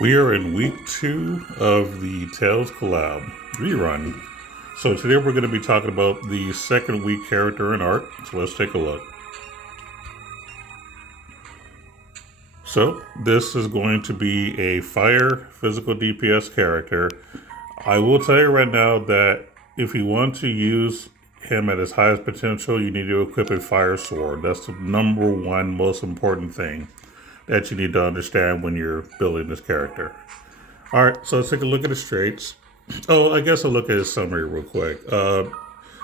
We are in week 2 of the Tales collab rerun. So today we're going to be talking about the second week character and art. So let's take a look. So this is going to be a fire physical DPS character. I will tell you right now that if you want to use him at his highest potential, you need to equip a fire sword. That's the number one most important thing that you need to understand when you're building this character. All right, so let's take a look at his traits. Oh, I guess I'll look at his summary real quick.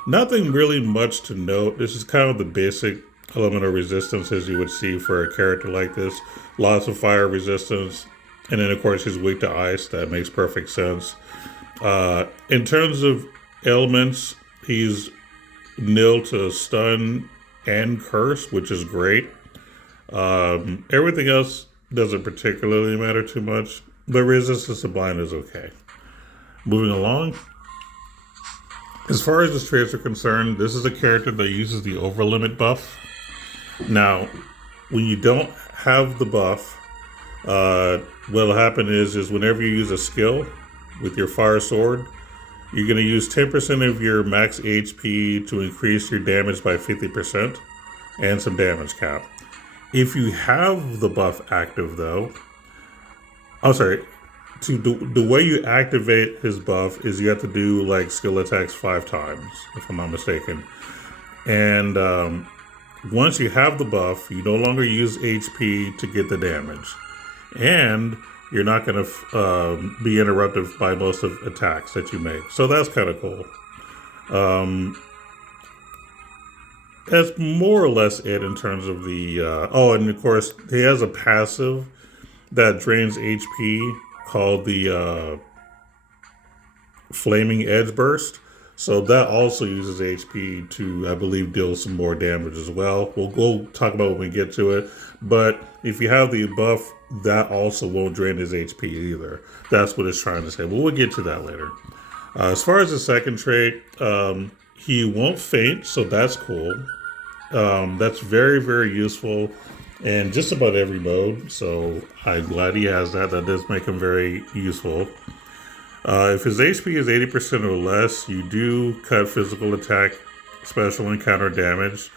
Nothing really much to note. This is kind of the basic elemental resistances you would see for a character like this. Lots of fire resistance, and then of course he's weak to ice. That makes perfect sense. In terms of elements, he's nil to stun and curse, which is great. Everything else doesn't particularly matter too much. The resistance to blind is okay. Moving along. As far as his traits are concerned, this is a character that uses the overlimit buff. Now, when you don't have the buff, what'll happen is whenever you use a skill with your fire sword, you're going to use 10% of your max HP to increase your damage by 50% and some damage cap. If you have the buff active, though, the way you activate his buff is you have to do like skill attacks 5 times, if I'm not mistaken. And once you have the buff, you no longer use HP to get the damage, and you're not going to be interrupted by most of attacks that you make. So that's kind of cool. That's more or less it in terms of the... and of course, he has a passive that drains HP called the Flaming Edge Burst. So that also uses HP to, I believe, deal some more damage as well. We'll talk about when we get to it. But if you have the buff, that also won't drain his HP either. That's what it's trying to say. But we'll get to that later. As far as the second trait, he won't faint, so that's cool. That's very, very useful in just about every mode. So I'm glad he has that. That does make him very useful. If his HP is 80% or less, you do cut physical attack, special, and counter damage.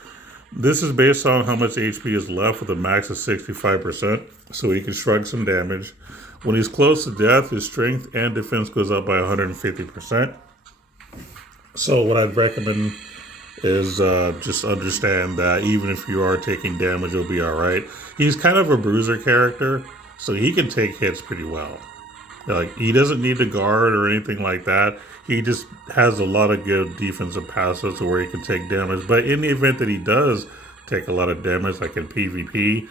This is based on how much HP is left with a max of 65%, so he can shrug some damage. When he's close to death, his strength and defense goes up by 150%. So what I'd recommend is just understand that even if you are taking damage, you'll be alright. He's kind of a bruiser character, so he can take hits pretty well. Like, he doesn't need to guard or anything like that. He just has a lot of good defensive passives to where he can take damage. But in the event that he does take a lot of damage, like in PvP,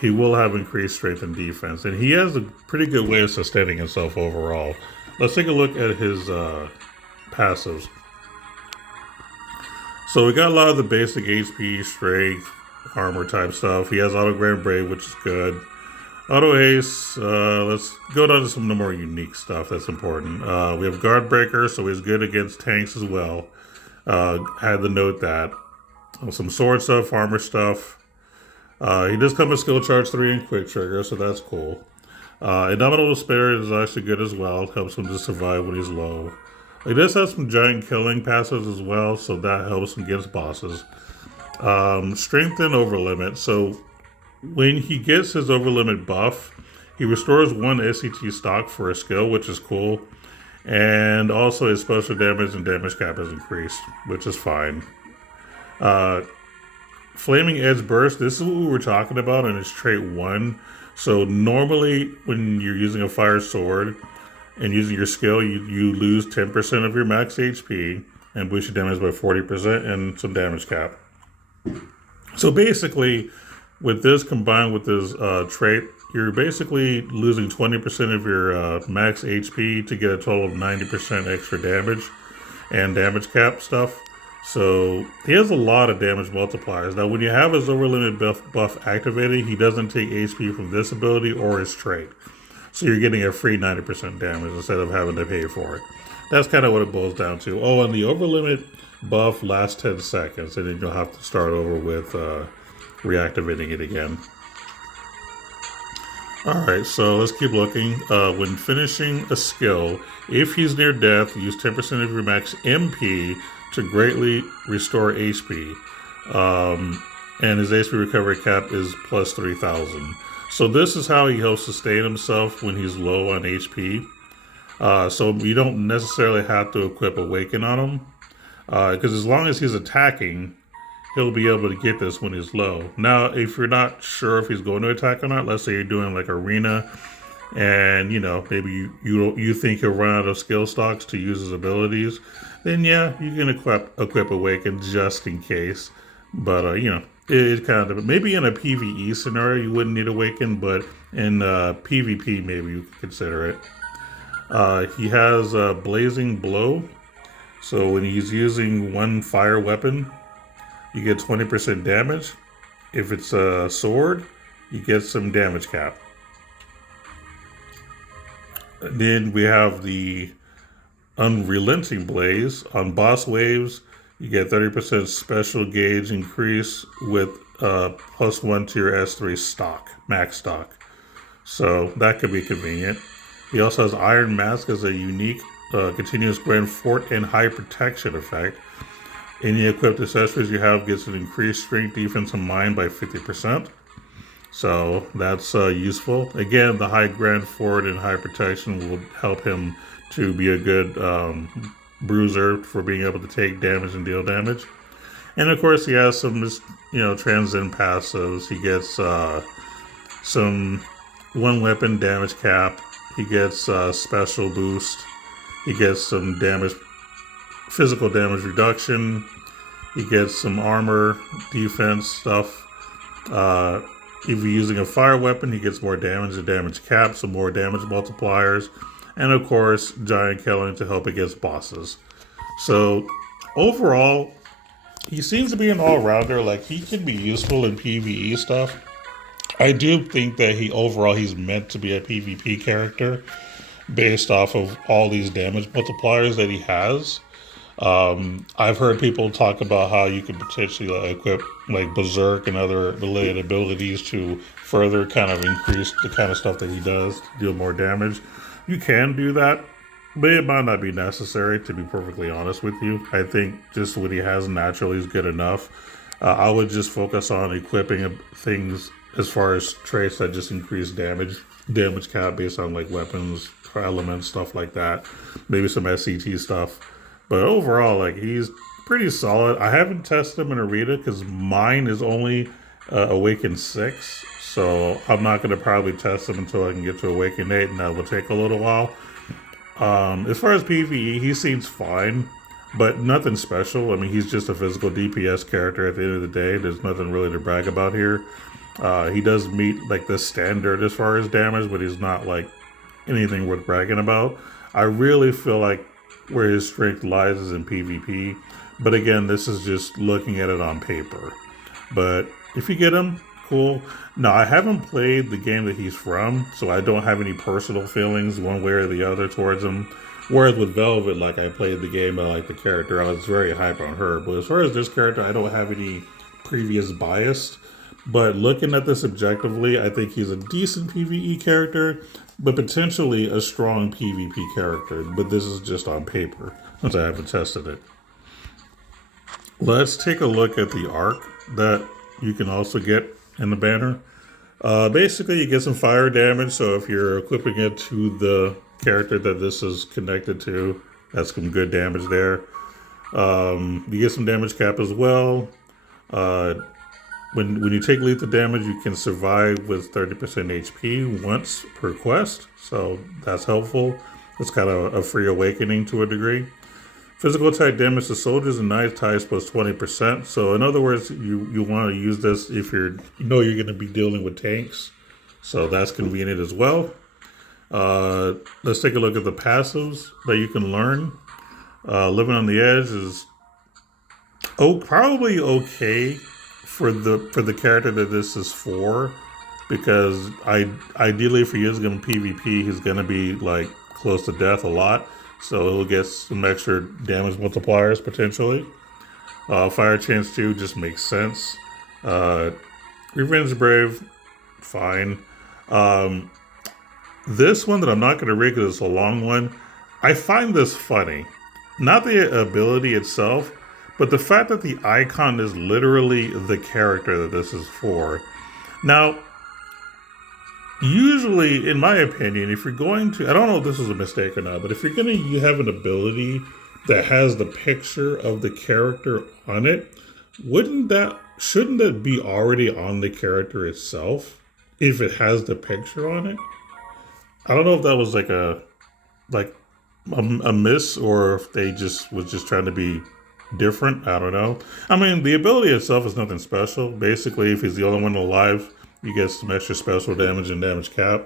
he will have increased strength and defense. And he has a pretty good way of sustaining himself overall. Let's take a look at his passives. So we got a lot of the basic HP, strength, armor type stuff. He has Autogram Brave, which is good. Auto Haste, let's go down to some of the more unique stuff that's important. We have Guard Breaker, so he's good against tanks as well. Had to note that. Some sword stuff, armor stuff. He does come with Skill Charge 3 and Quick Trigger, so that's cool. Indomitable Spirit is actually good as well. Helps him to survive when he's low. He does have some giant killing passives as well, so that helps him against bosses. Strength and Overlimit, so when he gets his overlimit buff, he restores 1 SCT stock for a skill, which is cool. And also his special damage and damage cap is increased, which is fine. Flaming Edge Burst, this is what we were talking about in his trait 1. So normally when you're using a fire sword and using your skill, you lose 10% of your max HP and boost your damage by 40% and some damage cap. So basically, with this combined with this trait, you're basically losing 20% of your max HP to get a total of 90% extra damage and damage cap stuff. So he has a lot of damage multipliers. Now, when you have his overlimit buff activated, he doesn't take HP from this ability or his trait. So you're getting a free 90% damage instead of having to pay for it. That's kind of what it boils down to. Oh, and the overlimit buff lasts 10 seconds, and then you'll have to start over with reactivating it again. Alright, so let's keep looking. When finishing a skill, if he's near death, use 10% of your max MP to greatly restore HP. And his HP recovery cap is plus 3,000. So this is how he helps sustain himself when he's low on HP. So you don't necessarily have to equip Awaken on him. Because as long as he's attacking, he'll be able to get this when he's low. Now, if you're not sure if he's going to attack or not, let's say you're doing like arena, and maybe you think he'll run out of skill stocks to use his abilities, then yeah, you can equip Awaken just in case. But it kind of, maybe in a PvE scenario you wouldn't need Awaken, but in PvP maybe you could consider it. He has Blazing Blow, so when he's using one fire weapon, you get 20% damage. If it's a sword, you get some damage cap. Then we have the Unrelenting Blaze. On boss waves, you get 30% special gauge increase with +1 to your S3 stock, max stock. So that could be convenient. He also has Iron Mask as a unique continuous Grand Fort and high protection effect. Any equipped accessories you have gets an increased strength, defense, and mind by 50%. So that's useful. Again, the high Grand Fort and high protection will help him to be a good bruiser for being able to take damage and deal damage. And of course, he has some transcend passives. He gets some one weapon damage cap. He gets special boost. He gets some damage, physical damage reduction. He gets some armor, defense stuff. If you're using a fire weapon, he gets more damage and damage cap, some more damage multipliers, and of course, giant killing to help against bosses. So overall, he seems to be an all-rounder. Like, he can be useful in PvE stuff. I do think that he's meant to be a PvP character based off of all these damage multipliers that he has. I've heard people talk about how you can potentially equip like Berserk and other related abilities to further kind of increase the kind of stuff that he does to deal more damage. You can do that, but it might not be necessary, to be perfectly honest with you. I think just what he has naturally is good enough. I would just focus on equipping things as far as traits that just increase damage cap based on like weapons, elements, stuff like that. Maybe some SCT stuff. But overall, like, he's pretty solid. I haven't tested him in Arena because mine is only Awaken 6. So I'm not going to probably test him until I can get to Awaken 8, and that will take a little while. As far as PvE, he seems fine, but nothing special. I mean, he's just a physical DPS character at the end of the day. There's nothing really to brag about here. He does meet like the standard as far as damage, but he's not like anything worth bragging about. I really feel like where his strength lies is in PvP. But again, this is just looking at it on paper. But if you get him, cool. Now, I haven't played the game that he's from, so I don't have any personal feelings one way or the other towards him. Whereas with Velvet, like, I played the game, I like the character, I was very hype on her. But as far as this character, I don't have any previous bias. But looking at this objectively, I think he's a decent PvE character, but potentially a strong PvP character. But this is just on paper, since I haven't tested it. Let's take a look at the arc that you can also get in the banner. Basically, you get some fire damage, so if you're equipping it to the character that this is connected to, that's some good damage there. You get some damage cap as well. When you take lethal damage, you can survive with 30% HP once per quest, so that's helpful. It's kind of a free awakening to a degree. Physical attack damage to soldiers and knife types plus 20%. So in other words, you want to use this if you're going to be dealing with tanks. So that's convenient as well. Let's take a look at the passives that you can learn. Living on the Edge is probably okay for the character that this is for, because ideally if he is going to PvP, he's going to be like close to death a lot. So he'll get some extra damage multipliers potentially. Fire Chance 2 just makes sense. Revenge Brave, fine. This one that I'm not going to read because it's a long one, I find this funny. Not the ability itself, but the fact that the icon is literally the character that this is for. Now, usually, in my opinion, if you're going to, I don't know if this is a mistake or not, but if you're going to have an ability that has the picture of the character on it, shouldn't that be already on the character itself if it has the picture on it? I don't know if that was like a miss or if they just was just trying to be different. I don't know. I mean, the ability itself is nothing special. Basically, if he's the only one alive, you get some extra special damage and damage cap.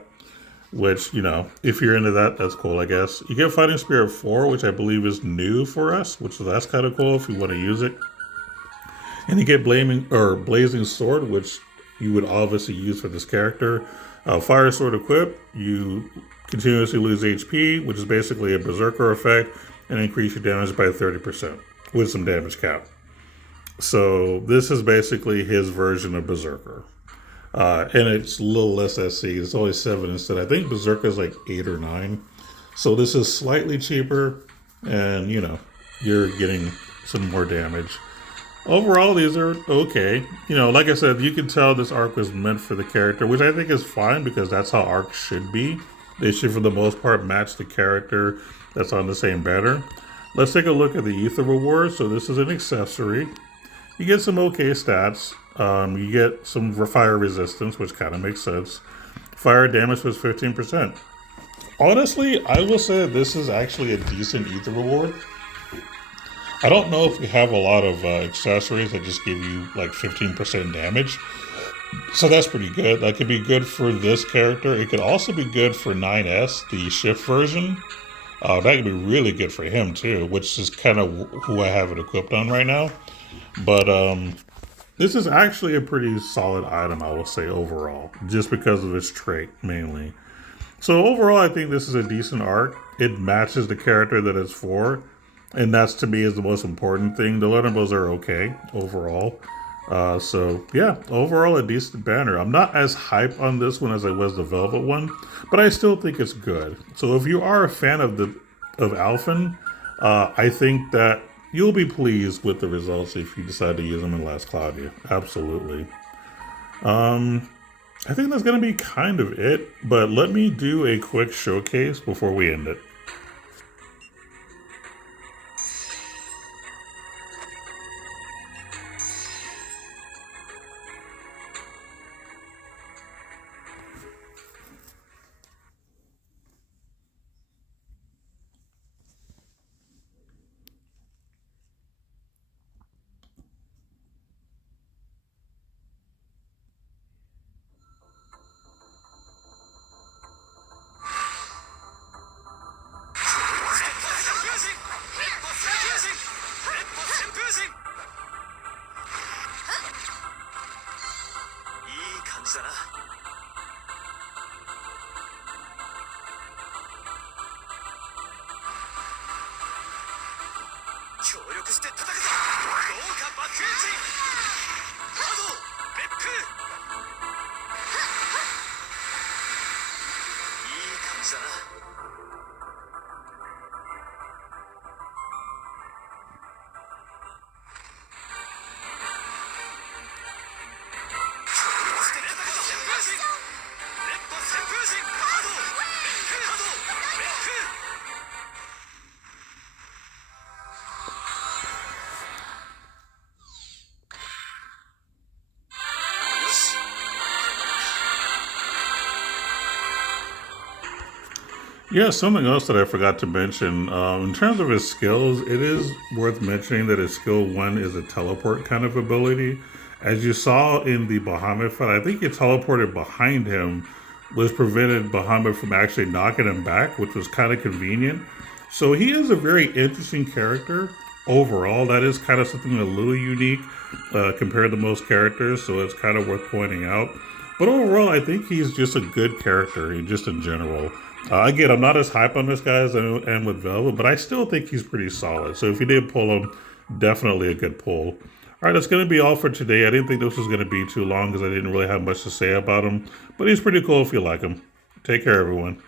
Which, if you're into that, that's cool, I guess. You get Fighting Spirit 4, which I believe is new for us, which that's kind of cool if you want to use it. And you get Blazing Sword, which you would obviously use for this character. Fire Sword equipped, you continuously lose HP, which is basically a Berserker effect, and increase your damage by 30% with some damage cap. So this is basically his version of Berserker. And it's a little less SC. It's only 7 instead. I think Berserker is like 8 or 9. So this is slightly cheaper, and you're getting some more damage. Overall, these are okay. Like I said, you can tell this arc was meant for the character, which I think is fine because that's how arcs should be. They should, for the most part, match the character that's on the same banner. Let's take a look at the Ether Reward. So this is an accessory. You get some okay stats. You get some fire resistance, which kind of makes sense. Fire damage was 15%. Honestly, I will say this is actually a decent Ether Reward. I don't know if we have a lot of accessories that just give you like 15% damage. So that's pretty good. That could be good for this character. It could also be good for 9S, the shift version. That could be really good for him too, which is kind of who I have it equipped on right now. But this is actually a pretty solid item, I will say, overall, just because of its trait mainly. So overall, I think this is a decent arc. It matches the character that it's for. And that's, to me, is the most important thing. The letterbows are okay overall. So, yeah, overall, a decent banner. I'm not as hype on this one as I was the Velvet one, but I still think it's good. So if you are a fan of Alphen, I think that you'll be pleased with the results if you decide to use them in Last Cloudia. Absolutely. I think that's going to be kind of it, but let me do a quick showcase before we end it. Yeah, something else that I forgot to mention. In terms of his skills, it is worth mentioning that his skill 1 is a teleport kind of ability. As you saw in the Bahamut fight, I think he teleported behind him, which prevented Bahamut from actually knocking him back, which was kind of convenient. So he is a very interesting character overall. That is kind of something a little unique compared to most characters, so it's kind of worth pointing out. But overall, I think he's just a good character, just in general. Again, I'm not as hype on this guy as I am with Velvet, but I still think he's pretty solid. So if you did pull him, definitely a good pull. All right, that's going to be all for today. I didn't think this was going to be too long because I didn't really have much to say about him, but he's pretty cool if you like him. Take care, everyone.